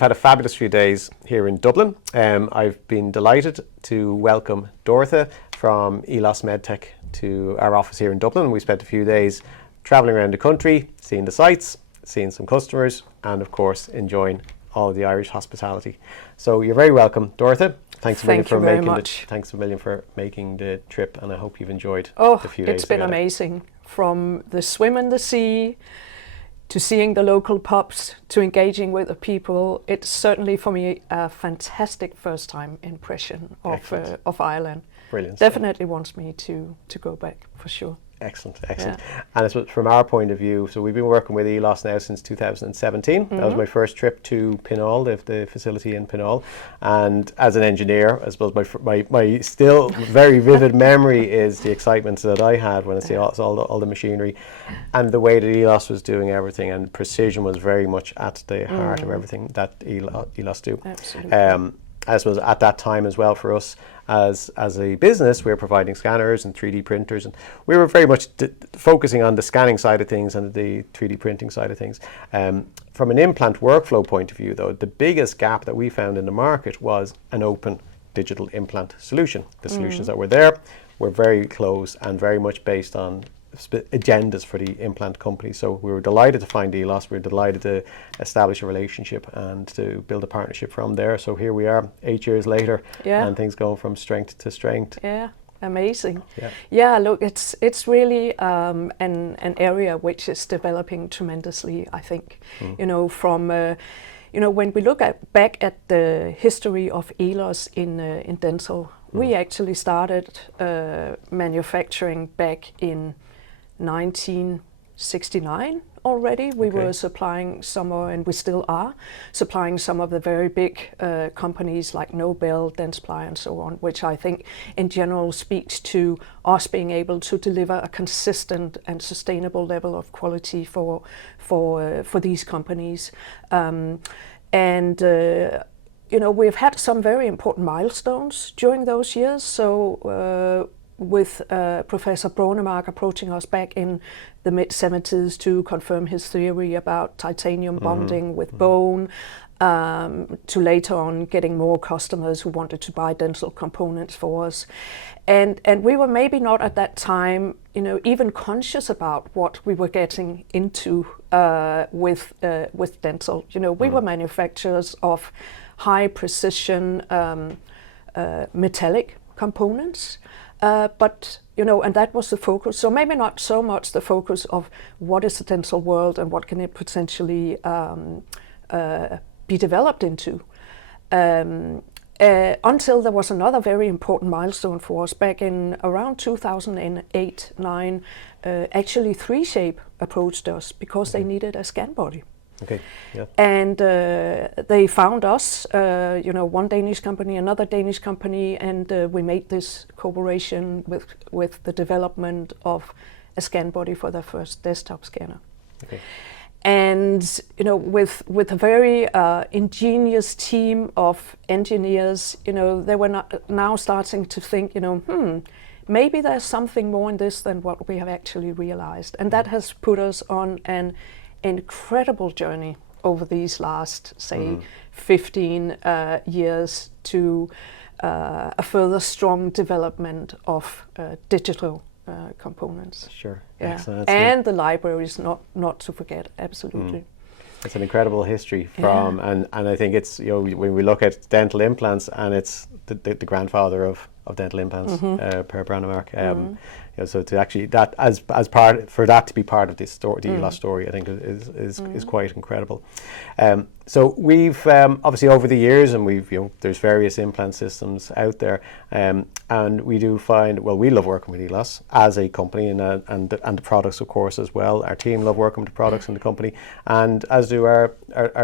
we've had a fabulous few days here in Dublin. I've been delighted to welcome Dorthe from ELOS Medtech to our office here in Dublin. We spent a few days travelling around the country, seeing the sites, seeing some customers, and of course enjoying all of the Irish hospitality. So you're very welcome, Dorthe. Thanks a million for making the trip, and I hope you've enjoyed the few days. It's been amazing. From the swim in the sea, to seeing the local pubs, to engaging with the people. It's certainly for me a fantastic first time impression of Ireland. Brilliant. Definitely wants me to go back for sure. Excellent. And I suppose from our point of view, so we've been working with ELOS now since 2017. That was my first trip to Pinall, the facility in Pinall. And as an engineer, I suppose my still very vivid memory is the excitement that I had when I see all the machinery and the way that ELOS was doing everything, and precision was very much at the heart of everything that ELOS do. Absolutely. I suppose at that time as well for us as a business, we were providing scanners and 3D printers, and we were very much focusing on the scanning side of things and the 3D printing side of things. From an implant workflow point of view though, the biggest gap that we found in the market was an open digital implant solution. The solutions that were there were very close and very much based on agendas for the implant company. So we were delighted to find ELOS. We were delighted to establish a relationship and to build a partnership from there. So here we are 8 years later, and things going from strength to strength. Yeah, amazing. Yeah, look, it's really an area which is developing tremendously, I think. You know, from when we look back at the history of ELOS in dental, we actually started manufacturing back in 1969 already. We were supplying and we still are supplying some of the very big companies like Nobel, Dentsply and so on, which I think in general speaks to us being able to deliver a consistent and sustainable level of quality for these companies. We've had some very important milestones during those years. So with Professor Brånemark approaching us back in the mid-70s to confirm his theory about titanium bonding with bone, to later on getting more customers who wanted to buy dental components for us. And we were maybe not at that time, even conscious about what we were getting into with dental. We were manufacturers of high precision metallic components. And that was the focus. So maybe not so much the focus of what is the dental world and what can it potentially be developed into. Until there was another very important milestone for us back in around 2008-9. Actually, 3Shape approached us because they needed a scan body. And they found us, one Danish company, another Danish company, and we made this cooperation with the development of a scan body for their first desktop scanner. And with a very ingenious team of engineers, they were now starting to think, maybe there's something more in this than what we have actually realized, and that has put us on an incredible journey over these last, say, 15 years to a further strong development of digital components. Excellent. And the libraries, not to forget, absolutely. It's an incredible history from, and I think it's, when we look at dental implants, and it's the grandfather of dental implants, Per Brånemark. So to actually that for that to be part of this story, the ELOS story, I think is quite incredible. So we've obviously over the years, and there's various implant systems out there, and we do find, we love working with ELOS as a company, and the products of course as well. Our team love working with the products in the company, and as do our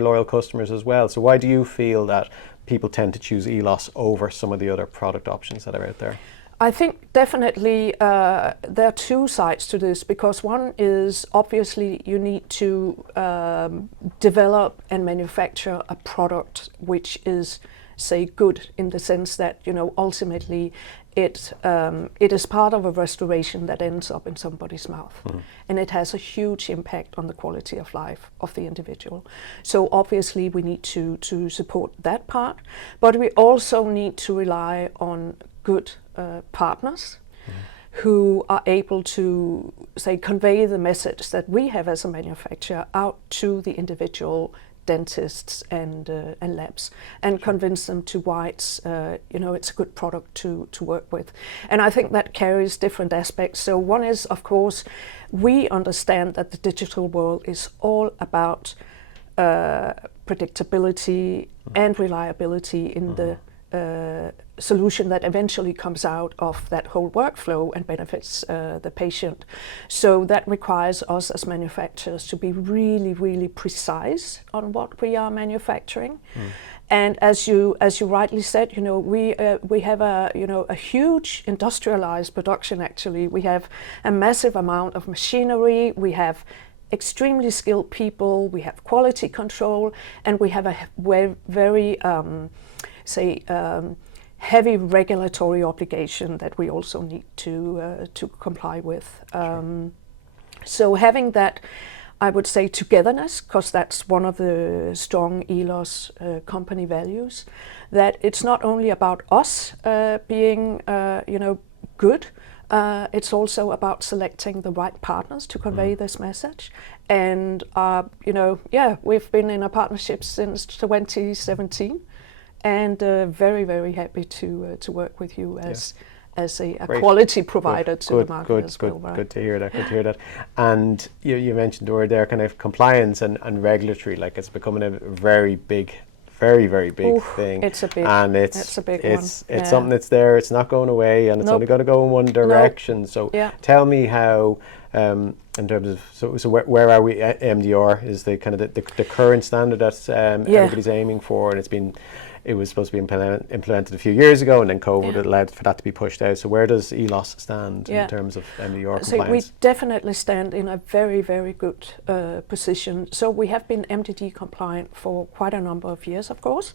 loyal customers as well. So why do you feel that people tend to choose ELOS over some of the other product options that are out there? I think definitely there are two sides to this, because one is obviously you need to develop and manufacture a product which is say good in the sense that, you know, ultimately it is part of a restoration that ends up in somebody's mouth, and it has a huge impact on the quality of life of the individual. So obviously we need to support that part, but we also need to rely on good partners who are able to, say, convey the message that we have as a manufacturer out to the individual dentists and labs, and convince them to why it's you know, it's a good product to work with. And I think that carries different aspects. So one is, of course, we understand that the digital world is all about predictability and reliability in the solution that eventually comes out of that whole workflow and benefits the patient. So that requires us as manufacturers to be really, really precise on what we are manufacturing. And as you rightly said, you know, we have a huge industrialized production. Actually, we have a massive amount of machinery. We have extremely skilled people. We have quality control, and we have a very heavy regulatory obligation that we also need to comply with. So having that, I would say, togetherness, because that's one of the strong ELOS company values, that it's not only about us being you know, good, it's also about selecting the right partners to convey this message. And you know, yeah, we've been in a partnership since 2017. And very, very happy to work with you as a quality provider to the market as well. Right? Good to hear that. Good to hear that. And you mentioned the word there, kind of compliance and regulatory. Like, it's becoming a very big, very big thing. It's a big. And it's a big one. It's something that's there. It's not going away, and it's only going to go in one direction. So tell me how. In terms of so where are we at MDR? Is the kind of the current standard that everybody's aiming for, and it was supposed to be implemented a few years ago, and then COVID allowed for that to be pushed out. So where does ELOS stand in terms of MDR compliance? So we definitely stand in a very, very good position. So we have been MDD compliant for quite a number of years, of course.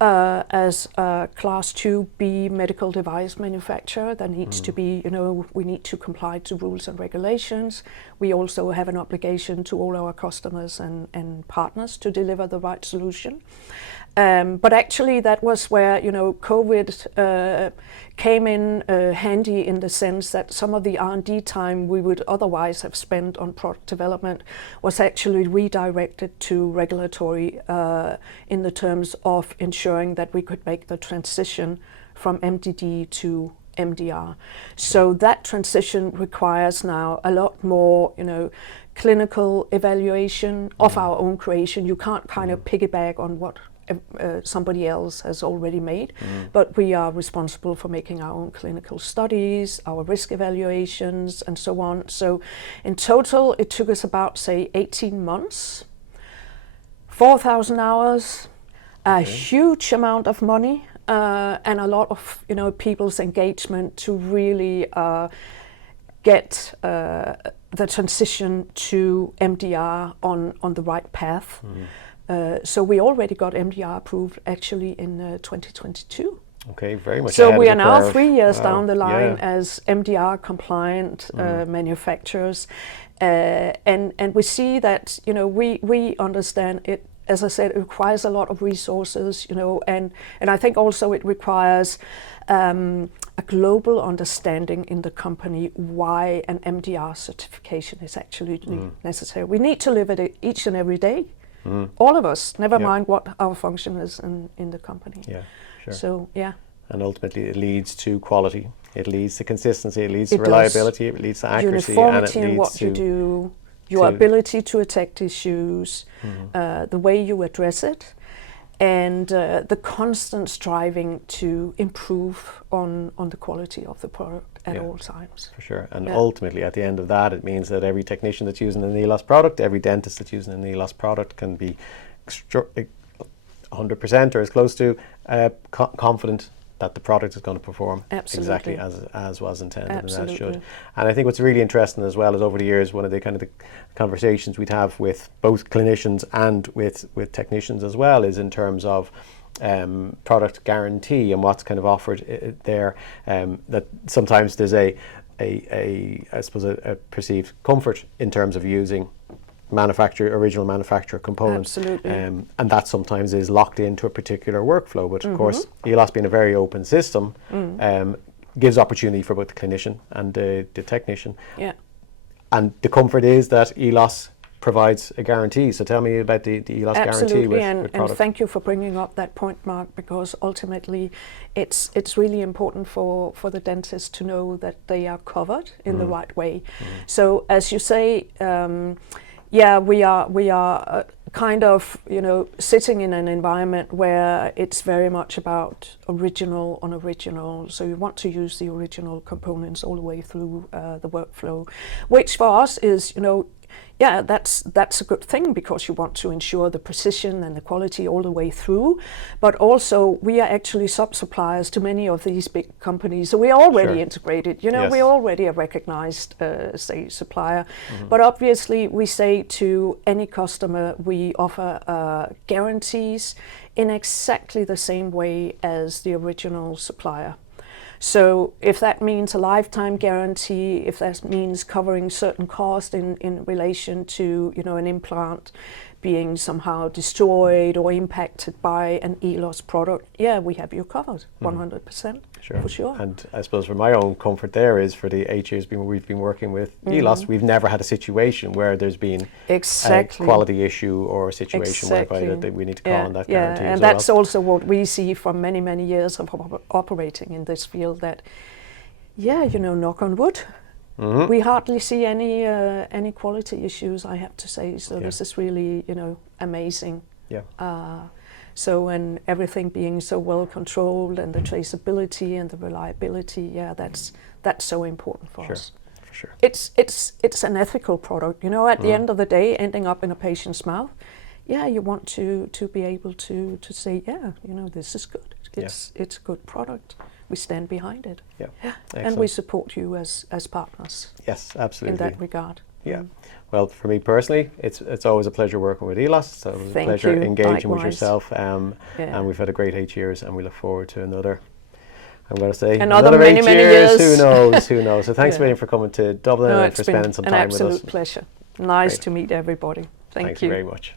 As a Class 2B medical device manufacturer, there needs to be, you know, we need to comply to rules and regulations. We also have an obligation to all our customers and partners to deliver the right solution. But actually that was where, you know, COVID came in handy, in the sense that some of the R&D time we would otherwise have spent on product development was actually redirected to regulatory in the terms of ensuring that we could make the transition from MDD to MDR. So that transition requires now a lot more, you know, clinical evaluation of our own creation. You can't kind of piggyback on what somebody else has already made, but we are responsible for making our own clinical studies, our risk evaluations, and so on. So in total, it took us about, say, 18 months, 4,000 hours, a huge amount of money, and a lot of, you know, people's engagement to really get the transition to MDR on the right path. So we already got MDR approved actually in 2022. Okay, very much. So we are now 3 years down the line as MDR compliant manufacturers, and we see that, you know, we understand it. As I said, it requires a lot of resources, you know, and I think also it requires a global understanding in the company why an MDR certification is actually necessary. We need to live it each and every day. All of us, never mind what our function is in the company. Yeah, sure. So, and ultimately it leads to quality, it leads to consistency, it leads to reliability, it leads to accuracy, uniformity and it in leads what to you do, your ability to detect issues, the way you address it, and the constant striving to improve on the quality of the product at all times. For sure. And ultimately, at the end of that, it means that every technician that's using an ELOS product, every dentist that's using an ELOS product can be 100% or as close to confident that the product is going to perform exactly as was intended and as should. And I think what's really interesting as well is, over the years, one of the kind of the conversations we'd have with both clinicians and with technicians as well is in terms of product guarantee and what's kind of offered there, that sometimes there's I suppose a perceived comfort in terms of using original manufacturer components. Absolutely. And that sometimes is locked into a particular workflow. But of course, ELOS being a very open system, gives opportunity for both the clinician and the technician. Yeah. And the comfort is that ELOS provides a guarantee. So tell me about the ELOS guarantee with and products. thank you for bringing up that point, Mark, because ultimately it's really important for the dentist to know that they are covered in the right way. So as you say, we are kind of, sitting in an environment where it's very much about original on original. So you want to use the original components all the way through the workflow, which for us is, that's a good thing, because you want to ensure the precision and the quality all the way through. But also, we are actually sub-suppliers to many of these big companies, so we are already integrated. Yes. We're already a recognized, supplier. But obviously, we say to any customer, we offer guarantees in exactly the same way as the original supplier. So if that means a lifetime guarantee, if that means covering certain costs in relation to, an implant being somehow destroyed or impacted by an ELOS product, we have you covered 100%. For sure. And I suppose for my own comfort there is, for the 8 years we've been working with ELOS, we've never had a situation where there's been a quality issue or a situation whereby that we need to call on that guarantee. And that's also what we see from many, many years of operating in this field, that, knock on wood, we hardly see any quality issues, I have to say. So this is really, amazing. So, and everything being so well controlled, and the traceability and the reliability, that's so important for us. For sure. It's an ethical product. At the end of the day, ending up in a patient's mouth, you want to be able to say, this is good. It's a good product. We stand behind it. And we support you as partners. Yes, absolutely. In that regard. Yeah. Well, for me personally, it's always a pleasure working with ELOS. So it was a pleasure engaging with yourself. And we've had a great 8 years, and we look forward to another, I'm going to say, another many, 8 many years. years. Who knows. So thanks again for coming to Dublin and for spending some time with us. It's been an absolute pleasure. Nice to meet everybody. Thank you. Thanks very much.